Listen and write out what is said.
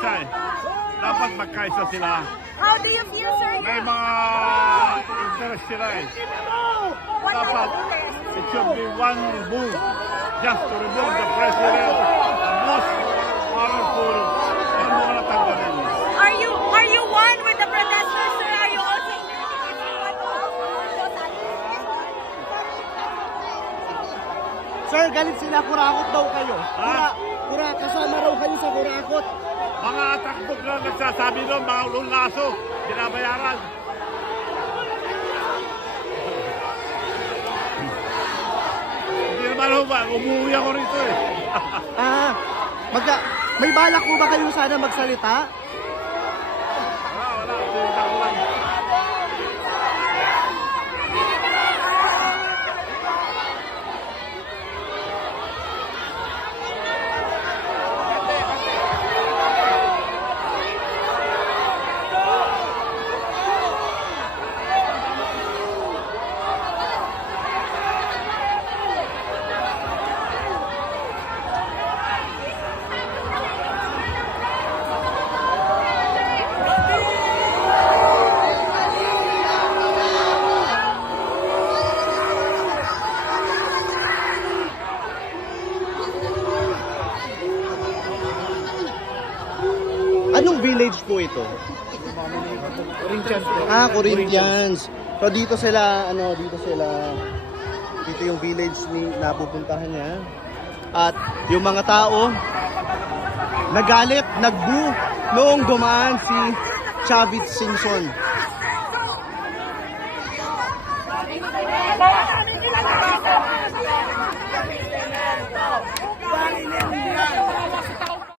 magkaisa eh. Dapat magkaisa sila. How do you feel, sir? May mga interest sila eh. Dapat, it should be one move just to remove the president, the most powerful, and mga natanggalin. Are you one with the protesters, sir? Are you also? Sir, galit sila, kurakot daw kayo. Kasama raw kayo sa kurakot. Mga takbog na nagsasabi doon, mga ululaso, binabayaran. Hindi naman ako ba, umuwi ako rito eh. May balak po ba kayo sana magsalita? Wala, tinitang ko lang. Anong village po ito? Corinthians. Corinthians. So dito yung village na pupuntahan niya. At yung mga tao nagalit, nagbu noong dumaan si Chavit Singson.